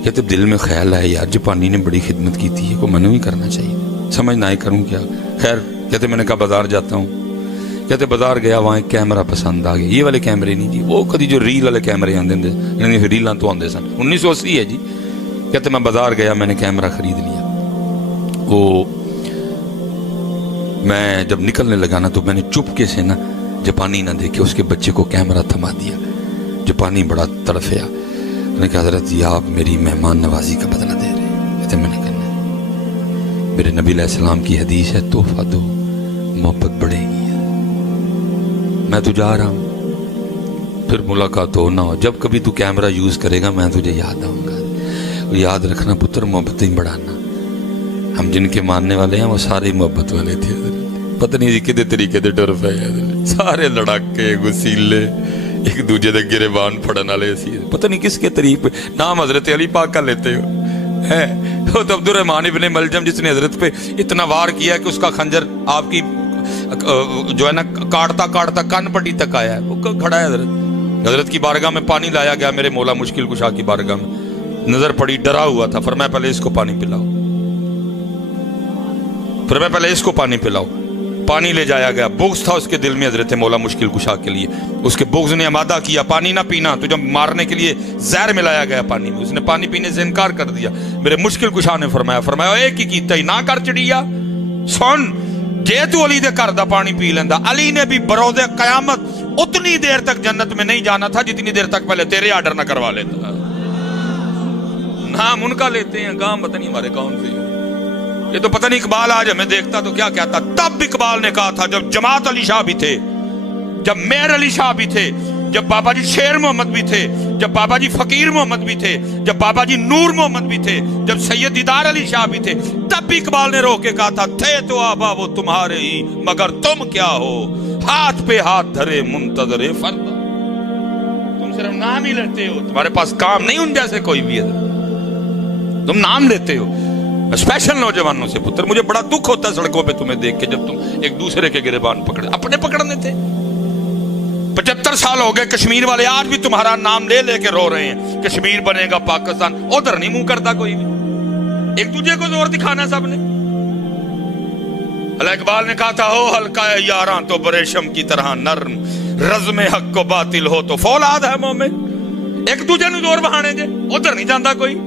کہتے دل میں خیال آیا یار جاپانی نے بڑی خدمت کی تھی، کو میں نے بھی کرنا چاہیے، سمجھ نہ آئی کروں کیا. خیر کہتے میں نے کہا بازار جاتا ہوں. کہتے بازار گیا، وہاں ایک کیمرہ پسند آ گیا. یہ والے کیمرے نہیں جی، وہ کدی جو ریل والے کیمرے آتے ہیں، ریلاں تو آتے سن، 1980 ہے جی. کہتے میں بازار گیا, میں نے کیمرہ خرید لیا. وہ میں جب نکلنے لگا نا تو میں نے چپکے سے نا جاپانی نہ دیکھے اس کے بچے کو کیمرہ تھما دیا. جاپانی بڑا تڑفیا. میں نے کہا حضرت جی آپ میری مہمان نوازی کا بدلہ دے رہے ہیں. کہتے میں نے کہنا میرے نبی علیہ السلام کی حدیث ہے تحفہ دو محبت بڑھے گی. میں تو جا رہا ہوں, پھر ملاقات ہو نہ ہو, جب کبھی تو کیمرہ یوز کرے گا میں تجھے یاد آؤں گا. یاد رکھنا پتر محبتیں بڑھانا. ہم جن کے ماننے والے ہیں وہ سارے محبت والے تھے. پتہ نہیں جی کدے طریقے دے ٹر پے سارے لڑاکے گسیلے ایک دوجے دے گریبان پھڑن والے سی. پتہ نہیں کس کے طریقے نام حضرت علی پاک کا لیتے ہو ہے. وہ تو عبد الرحمن ابن ملجم جس نے حضرت پہ اتنا وار کیا کہ اس کا خنجر آپ کی جو ہے نا کاٹتا کاٹتا کان پٹی تک آیا ہے. وہ کھڑا ہے حضرت کی بارگاہ میں پانی لایا گیا. میرے مولا مشکل کشا کی بارگاہ میں نظر پڑی, ڈرا ہوا تھا. فرمایا پہلے اس کو پانی پلاؤ, فرمایا پہلے اس کو پانی پلاؤ. پانی لے جایا گیا. بغض تھا اس کے دل میں حضرت مولا مشکل کشا کے لیے. اس کے بغض نے آمادہ کیا پانی نہ پینا, تو جب مارنے کے لیے زہر ملایا گیا پانی میں, اس نے پانی پینے سے انکار کر دیا. میرے مشکل کشا نے فرمایا ایک ہی کیتا ہی نہ کر چڑیا سن جے تو علی دے گھر دا پانی پی لیندا. علی نے بھی بروز قیامت اتنی دیر تک جنت میں نہیں جانا تھا جتنی دیر تک پہلے تیرے آرڈر نہ کروا لیتا. نام ان کا لیتے ہیں, کام پتہ نہیں ہمارے کون سے. یہ تو پتہ نہیں اقبال آج ہمیں دیکھتا تو کیا کہتا. تب اقبال نے کہا تھا جب جماعت علی شاہ بھی تھے, جب میر علی شاہ بھی تھے, جب بابا جی شیر محمد بھی تھے, جب بابا جی فقیر محمد بھی تھے, جب بابا جی نور محمد بھی تھے, جب سید دیدار علی شاہ بھی تھے, تب بھی اقبال نے رو کے کہا تھا تھے تو آبا وہ تمہارے ہی مگر تم کیا ہو ہاتھ پہ ہاتھ دھرے منتظر فردا. تم صرف نام ہی لیتے ہو, تمہارے پاس کام نہیں ان جیسے کوئی بھی ہے. تم نام لیتے ہو. اسپیشل نوجوانوں سے پتر مجھے بڑا دکھ ہوتا ہے سڑکوں پہ تمہیں دیکھ کے, جب تم ایک دوسرے کے گریبان پکڑے. اپنے پکڑنے تھے. 75 سال ہو گئے کشمیر والے آج بھی تمہارا نام لے لے کے رو رہے ہیں کشمیر بنے گا پاکستان. ادھر نہیں منہ کرتا کوئی بھی. ایک دوسرے کو زور دکھانا سب نے. اللہ اقبال نے کہا تھا ہو ہلکا ہے یاراں تو بریشم کی طرح نرم, رزم حق کو باطل ہو تو فولاد ہے مومن. ایک دوسرے نو زور بہانے جے, ادھر نہیں جاندا کوئی.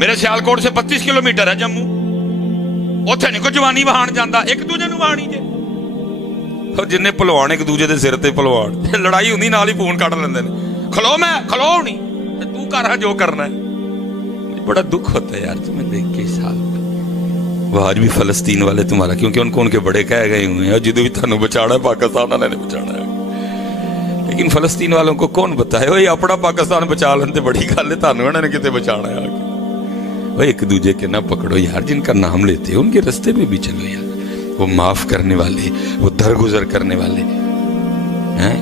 میرے سیالکوٹ سے 32 کلومیٹر ہے جموں, اتنے نہیں کوئی جوانی بہان جانا, ایک دوجے نو بہانی جے. اور جن پلوان ایک دوجے دے سر تے پلوان لڑائی ہوندی نال ہی فون کٹ لیندے نے. کھلو میں کھلو نہیں تو کر جو کرنا ہے. بڑا دکھ ہوتا ہے یار تمہیں دیکھ کے سال پہ. وہ آج بھی فلسطین والے تمہارا کیونکہ ان کو ان کے بڑے کہہ گئے ہوئے ہیں, اور جدو بھی تھانوں بچانا ہے پاکستان والے نے بچانا ہے. لیکن فلسطین والوں کو کون بتائے وہ اپنا پاکستان بچا لین تے بڑی گل ہے, تھانوں انہوں نے کتے بچانا ہے. آگے وہ ایک دوجے کے نہ پکڑو یار, جن کا نام لیتے ان کے رستے میں بھی چلو یار. وہ معاف کرنے والے, وہ درگزر کرنے والے ہیں.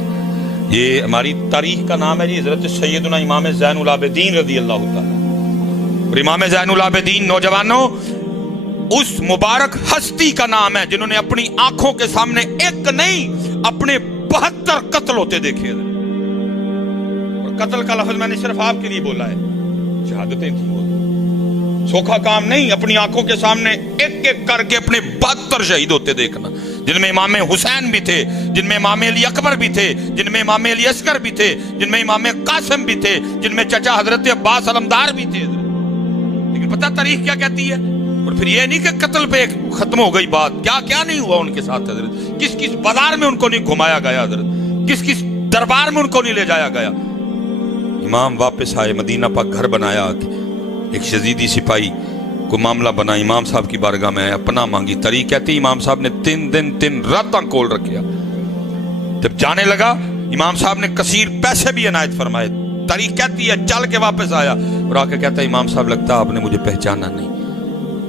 یہ ہماری تاریخ کا نام ہے جی حضرت سیدنا امام زین العابدین رضی اللہ تعالیٰ. اور امام زین العابدین نوجوانوں اس مبارک ہستی کا نام ہے جنہوں نے اپنی آنکھوں کے سامنے ایک نہیں اپنے 72 قتل ہوتے دیکھے. اور قتل کا لفظ میں نے صرف آپ کے لیے بولا ہے, شہادتیں تھیں. سوکھا کام نہیں, اپنی آنکھوں کے سامنے ایک ایک کر کے اپنے 72 شہید ہوتے دیکھنا, جن میں امام حسین بھی تھے, جن میں امام علی اکبر بھی تھے, جن میں امام علی اصغر بھی تھے, جن میں امام قاسم بھی تھے, جن میں چچا حضرت عباس علمدار بھی تھے. لیکن پتہ تاریخ کیا کہتی ہے. اور پھر یہ نہیں کہ قتل پہ ختم ہو گئی بات, کیا کیا نہیں ہوا ان کے ساتھ حضرت. کس کس بازار میں ان کو نہیں گھمایا گیا حضرت, کس کس دربار میں ان کو نہیں لے جایا گیا. امام واپس آئے, مدینہ پاک گھر بنایا. ایک یزیدی سپاہی کو معاملہ بنا, امام صاحب کی بارگاہ میں پناہ مانگی. تاریخ کہتی امام صاحب نے 3 دن 3 راتاں کول رکھیا. جب جانے لگا امام صاحب نے کثیر پیسے بھی عنایت فرمائے. تاریخ کہتی ہے چل کے واپس آیا اور آ کے کہتا ہے امام صاحب لگتا آپ نے مجھے پہچانا نہیں.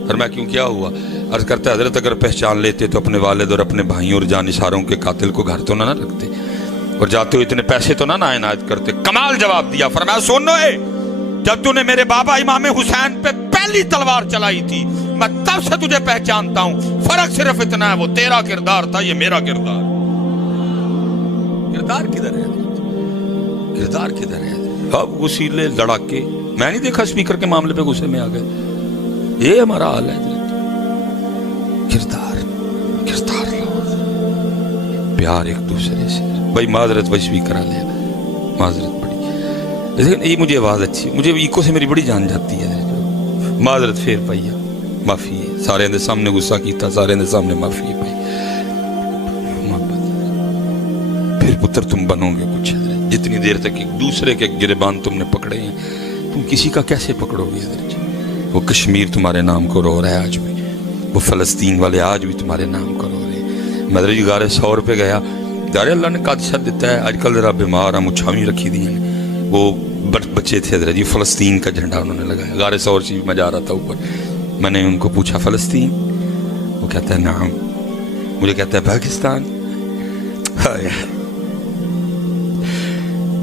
فرمایا کیوں کیا ہوا؟ عرض کرتا ہے حضرت اگر پہچان لیتے تو اپنے والد اور اپنے بھائیوں اور جانثاروں کے قاتل کو گھر تو نہ رکھتے, اور جاتے ہوئے اتنے پیسے تو نہ عنایت کرتے. کمال جواب دیا. فرمایا سنو اے, جب تو نے میرے بابا امام حسین پہ پہلی تلوار چلائی تھی میں تب سے تجھے پہچانتا ہوں. فرق صرف اتنا ہے, وہ تیرا کردار تھا, یہ میرا کردار. کردار کدھر ہے؟ کردار کدھر ہے؟ اب غسیلے لڑاکے. میں نہیں دیکھا اسپیکر کے معاملے پہ غصے میں آ گئے. یہ ہمارا حال ہے. کردار کردار پیار ایک دوسرے سے. بھائی معذرت ویسے بھی کرا لیا, معذرت بڑی. لیکن یہ مجھے آواز اچھی، مجھے ایکو سے میری بڑی جان جاتی ہے. معذرت پھر پائی ہے، معافی ہے، سارے دے سامنے غصہ کیتا، سارے دے سامنے معافی ہے پائی. پھر پتر تم بنو گے کچھ. جتنی دیر تک ایک دوسرے کے گریبان تم نے پکڑے ہیں، تم کسی کا کیسے پکڑو گے؟ وہ کشمیر تمہارے نام کو رو رہا ہے آج بھی، وہ فلسطین والے آج بھی تمہارے نام کو رو رہے ہیں. مدر جی گارے 100 روپے گیا، گارے اللہ نے قادشت دیتا ہے، آج کل ذرا بیمار ہیں، مچھاویں رکھی دی ہیں. وہ بچے تھے حضرت جی، فلسطین کا جھنڈا انہوں نے لگایا. گارے 100 چیز میں جا رہا تھا اوپر، میں نے ان کو پوچھا فلسطین؟ وہ کہتا ہے نعم. مجھے کہتا ہے پاکستان.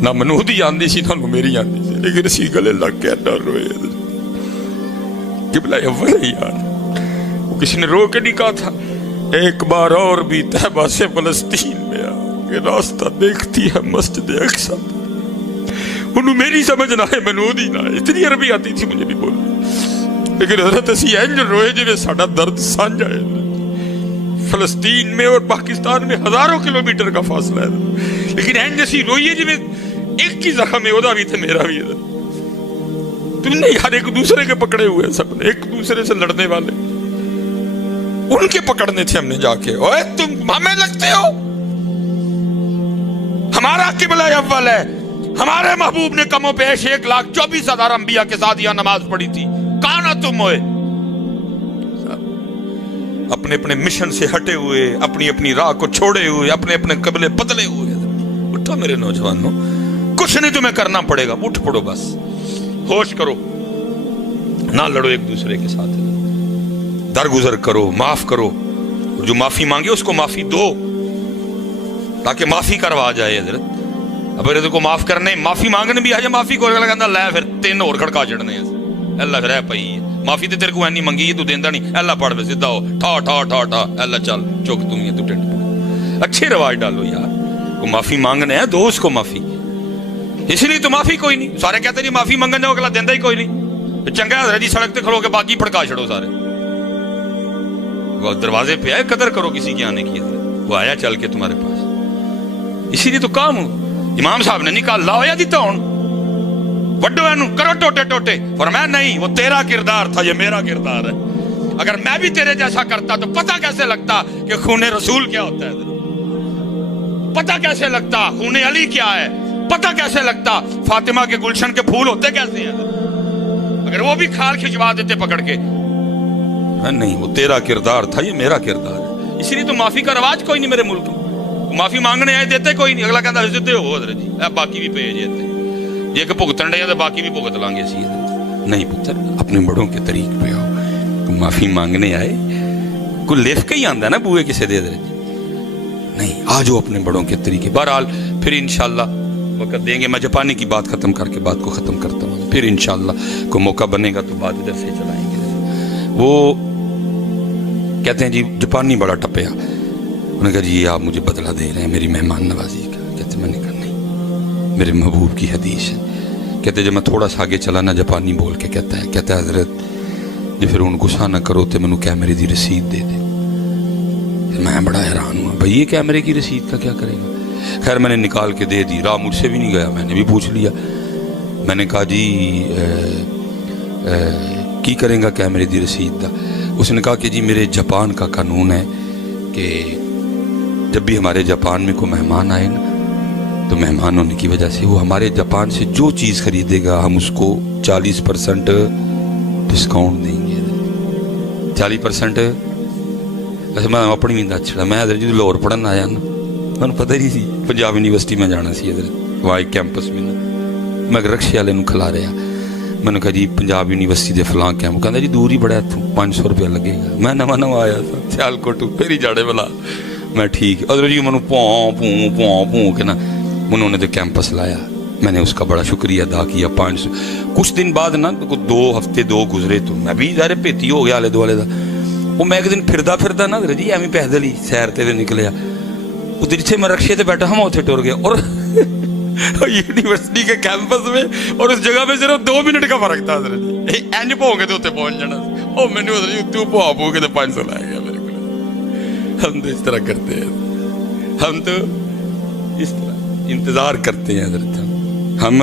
نہ منو دی آندی سی نہ میری آندی سی، لیکن اسی گلے لگ کے نہ روئے. قبلہ اول ہے یار. وہ کسی نے رو کے نہیں کہا تھا ایک بار اور بھی طیبہ سے فلسطین میں آ کہ راستہ دیکھتی ہے مسجد اقصی. انہوں میری سمجھ نہ ہے، منو دی نہ ہے. اتنی عربی آتی تھی مجھے نہیں بولنا، لیکن حضرت اسی اینج روئے جی میں ساڑھا درد سانجھا ہے. فلسطین میں اور پاکستان میں ہزاروں کلومیٹر کا فاصلہ ہے، لیکن اینج اسی روئیے جی میں ایک کی زخم ہے، ادا بھی تھے میرا بھی ہے. تم نے یار ایک دوسرے کے پکڑے ہوئے، سب نے ایک دوسرے سے لڑنے والے، ان کے پکڑنے تھے ہم نے جا کے. اوے تم ہمیں لگتے ہو، ہمارا قبلہ اول ہے. ہمارے محبوب نے کم و بیش 1,24,000 انبیاء کے ساتھ یہاں نماز پڑھی تھی. کہاں نہ تم ہوئے، اپنے اپنے مشن سے ہٹے ہوئے، اپنی اپنی راہ کو چھوڑے ہوئے، اپنے اپنے قبلے بدلے ہوئے. اٹھو میرے نوجوانوں، کچھ نہیں تمہیں کرنا پڑے گا، اٹھ پڑو، بس ہوش کرو، نہ لڑو ایک دوسرے کے ساتھ، درگزر کرو، معاف کرو. جو معافی مانگے اس کو معافی دو تاکہ معافی کروا جائے. حضرت اب اگر کو معاف کرنے معافی مانگنے بھی آ جائے، معافی کو لگا لے پھر 3 اور کھڑکا چڑھنے ہیں. اللہ رہ پئی ہے معافی تے تیرے کو اینی منگی تو دیندا نہیں. اللہ پڑھ پہ سیدھا ہو، ٹھا ٹھا ٹھا ٹھا، اللہ چل چوک تم یہ تو ٹنڈ. اچھے رواج ڈالو یار. کو معافی مانگنے ہے دو اس کو معافی. اس لیے تو معافی کوئی نہیں. سارے کہتے جی معافی منگن جاؤ، اگلا دیندا ہی کوئی نہیں. چنگا حضرت جی سڑک تے کھڑو کے باقی پھڑکا چھڑو سارے. وہ دروازے پہ آئے، قدر کرو کسی کے آنے کی. وہ آیا چل کے تمہارے پاس، اسی لیے تو کام امام صاحب نے نہیں کہا لاؤ یا دیتا ہوں وڈو اینو کرو ٹوٹے ٹوٹے. فرمایا نہیں، وہ تیرا کردار تھا، یہ میرا کردار ہے. اگر میں بھی تیرے جیسا کرتا تو پتہ کیسے لگتا کہ خون رسول کیا ہوتا ہے، پتہ کیسے لگتا خون علی کیا ہے، پتہ کیسے لگتا فاطمہ کے گلشن کے پھول ہوتے کیسے ہیں. اگر وہ بھی کھال کھچوا دیتے پکڑ کے. نہیں، وہ تیرا کردار تھا، یہ میرا کردار ہے. اسی لیے تو معافی کا رواج کوئی نہیں میرے ملک میں. معافی مانگنے آئے دیتے کوئی نہیں. اگلا کہتا حضرت ہو حضرت جی باقی بھی پے جاتے یہ کہ بھگتن رہے ہیں تو باقی بھی بھگت لیں گے. اسی نہیں پتر، اپنے بڑوں کے طریق پہ آؤ. معافی مانگنے آئے کوئی لکھ کے ہی آندا ہے نا بوئے کسے دے دے نہیں، آ جاؤ اپنے بڑوں کے طریقے. بہرحال پھر انشاءاللہ وقت دیں گے. میں جاپانی کی بات ختم کر کے بات کو ختم کرتا ہوں. پھر انشاءاللہ کوئی موقع بنے گا تو بات ادھر سے چلائیں گے. وہ کہتے ہیں جی جاپانی بڑا ٹپیا. انہوں نے کہا جی آپ مجھے بدلہ دے رہے ہیں میری مہمان نوازی کا. کہتے میں نے کہا نہیں، میرے محبوب کی حدیث ہے. کہتے جب میں تھوڑا سا آگے چلا نا جاپانی بول کے کہتا ہے حضرت جی پھر ان غصہ نہ کرو تو منو کیمرے دی رسید دے دے. میں بڑا حیران ہوا، بھئی یہ کیمرے کی رسید کا کیا کرے گا. خیر میں نے نکال کے دے دی. راہ مجھ سے بھی نہیں گیا، میں نے بھی پوچھ لیا. میں نے کہا جی کی کریں گا کیمرے دی رسید دا. اس نے کہا کہ جی میرے جاپان کا قانون ہے کہ جب بھی ہمارے جاپان میں کوئی مہمان آئے نا تو مہمان ہونے کی وجہ سے وہ ہمارے جاپان سے جو چیز خریدے گا ہم اس کو 40% ڈسکاؤنٹ دیں گے. 40%. ویسے میں اپنی بھی دس چھڑا، میں حضرت جی لاہور پڑھن آیا نا، میں پتہ ہی نہیں سی پنجاب یونیورسٹی میں جانا سی. حضرت وہاں ایک کیمپس میں نا میں رکشے والے نوں کھلا رہا. میں نے کہا جی پنجاب یونیورسٹی دے فلاں کیمپ. کہتا جی دور ہی بڑا اتوں 500 روپیہ لگے گا. میں نواں آیا تھا سیالکوٹ، پھر ہی جاڑے والا. میں ٹھیک حضرت جی منو پوں کے نا انہوں نے تو کیمپس لایا. میں نے اس کا بڑا شکریہ ادا کیا. 500 کچھ دن بعد نا 2 ہفتے گزرے تو میں بھی ظاہر پیتی ہو گیا آلے دوالے دا. وہ میں ایک دن پھردا نا حضرت جی ایویں پیدل ہی سیر تے نکلیا. ادھر جتھے میں رکشے تے بیٹھا ہوں اتنے ٹر گیا اور یونیورسٹی کے کیمپس میں اور اس جگہ میں صرف 2 منٹ کا فرق تھا. حضرت جی اینج پو گے تو اتنے پہنچ جانا. اور میں نے حضرت جی تو پو کے تو 500 لائے گیا میرے کو. ہم تو اس طرح کرتے ہیں، ہم تو اس طرح انتظار کرتے ہیں. حضرت ہم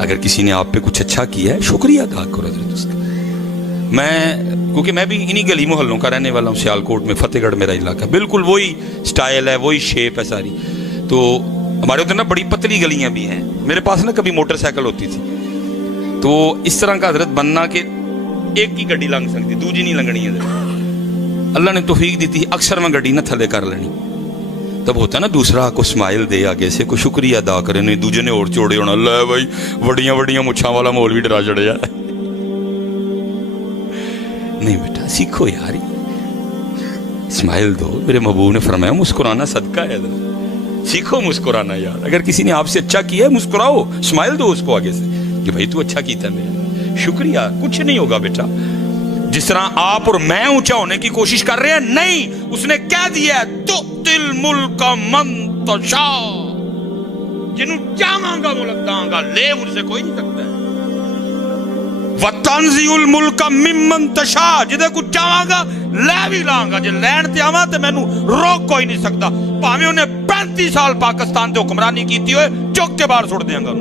اگر کسی نے آپ پہ کچھ اچھا کیا ہے شکریہ ادا کرو حضرت اس کا. کیونکہ میں بھی انہی گلی محلوں کا رہنے والا ہوں, سیالکوٹ میں, فتح گڑھ میرا علاقہ, بالکل وہی سٹائل ہے, وہی شیپ ہے ساری. تو ہمارے ادھر نا بڑی پتلی گلیاں بھی ہیں. میرے پاس نا کبھی موٹر سائیکل ہوتی تھی, تو اس طرح کا حضرت بننا کہ ایک کی گڈی لنگ سکتی, دوجی نہیں لنگنی ہے. اللہ نے توفیق دی تھی, اکثر میں گڈی نہ تھلے کر لینی. تب ہوتا نا دوسرا کو اسمائل دے آگے سے, کوئی شکریہ ادا کرے, نہیں دوجے نے اور چوڑے ہونا, اللہ بھائی وڑیاں وڑیاں مچھاں والا مول بھی ڈرا چڑھیا. نہیں بیٹا سیکھو یار, اسمائل دو. میرے محبوب نے فرمایا مسکرانا صدقہ ہے, سیکھو مسکرانا یار. اگر کسی نے آپ سے اچھا کیا ہے مسکراؤ, اسمائل دو اس کو آگے سے کہ بھائی تو اچھا کیتا ہے میرا, شکریہ. کچھ نہیں ہوگا بیٹا. جس طرح آپ اور میں اونچا ہونے کی کوشش کر رہے ہیں, نہیں, اس نے کہہ دیا ہے تؤتی الملک من تشاء, جنوں چاہاں گا ملک داں گا, لے مجھ سے کوئی نہیں سکتا ہے. وَتَنزِعُ الْمُلْكَ مِمَّن تَشَاءُ, جدے کو چاہاں گا لے بھی لاں گا. جے لین تے آواں تے مینوں روک کوئی نہیں سکتا, بھاویں انہیں 35 سال پاکستان تے حکمرانی کیتی ہوئے, چک کے باہر چھوڑ دیاں گا.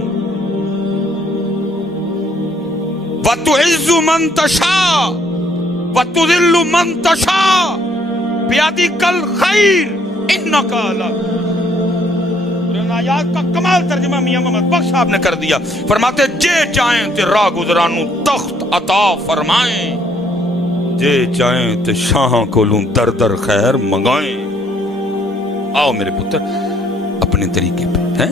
وَتُعِزُّ مَن تَشَاءُ وَتُذِلُّ مَن تَشَاءُ بِيَدِكَ الْخَيْرُ إِنَّكَ عَلَىٰ. آیات کا کمال ترجمہ میاں محمد بخش صاحب نے کر دیا. فرماتے جے چاہیں تے راہ گزرانوں تخت عطا فرمائیں, جے چاہیں تے شاہاں کولوں در در خیر منگائیں. آؤ میرے پتر اپنے طریقے پہ ہیں,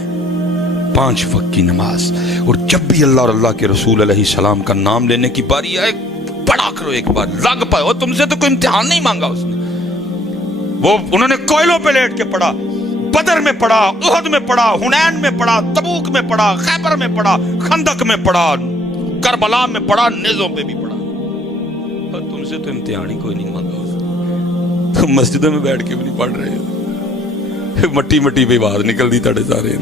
5 وقت کی نماز, اور جب بھی اللہ اور اللہ کے رسول علیہ السلام کا نام لینے کی باری آئے پڑھا کرو ایک بار, لگ پائے. اور تم سے تو کوئی امتحان نہیں مانگا اس نے. وہ انہوں نے کوئلوں پہ لیٹ کے پڑھا, بدر میں پڑھا, احد میں پڑھا, حنین میں پڑھا, تبوک میں پڑھا, خیبر میں پڑھا, خندق میں پڑھا, کربلا میں پڑھا, نیزوں پہ بھی پڑھا. اور تم سے تو امتحان ہی کوئی نہیں مانگا. تم مسجدوں میں بیٹھ کے بھی نہیں پڑھ رہے, مٹی مٹی پہ بات نکل دی تھوڑے سارے.